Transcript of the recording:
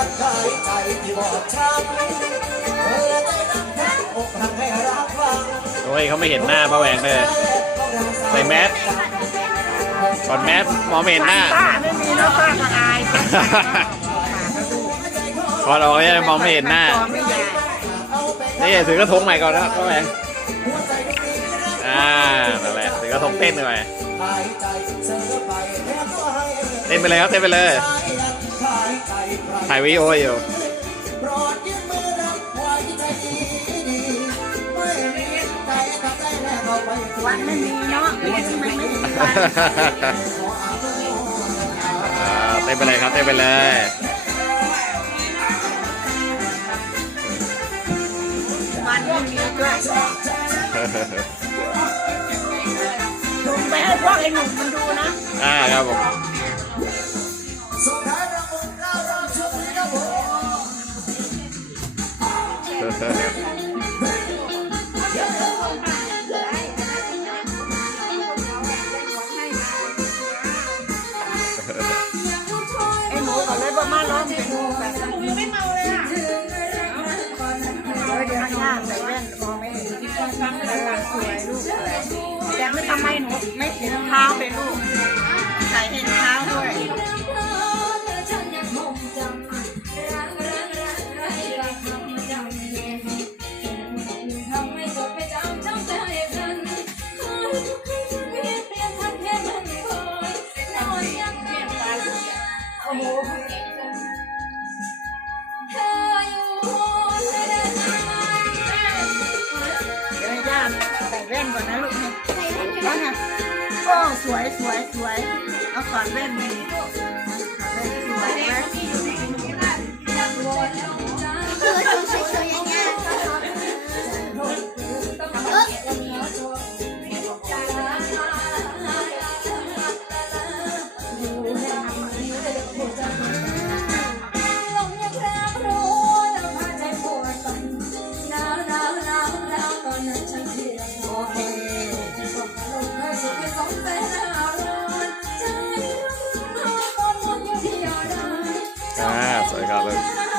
ยัดขายใจที่บอบช้ำเปิดใจดังแท้อกหักให้รับฟังโอ้ยเขาไม่เห็นหน้าป้าแหวงเลยใส่แมสก่อนแมสมองไม่เห็นหน้าป้าไม่มีแล้วป้าก็อายก่อนออกเนี่ยมองไม่เห็นหน้าตัวไม่ใหญ่นี่ถือกระทงใหม่ก่อนนะป้าแหวงอ่านั่นแหละถือกระทงเต้นหน่อยขายใจเธอไปแค่ก็ให้เต้นไปเลยครับเต้นไปเลย ขายยัดขายใจใครถ่ายวีดีโออยู่โปรดยื่นมือรับไว้ใจดีดีไม่รีบใจถ้าใจแล้วเข้าไปวันไม่มีเนาะไม่ได้ไม่ไม่มีวันอ่าเต้นไปเลยครับเต้นไปเลยวันไม่มีด้วยลงไปให้พวกไอ้หนุ่มมันดูนะ อ่าครับผม ไอ้หมูก็เลยบอกมาณร้องเพลงแบบไม่เมาเลยอะเดี๋ยวข้างล่างใส่แว่นมองไม่เห็นเออสวยลูกสวยแต่ไม่ทำไมหนู แล้วไงโอ้สวยสวยสวยเอาก่อนเล่นนี่ อ่าสวยครับเลย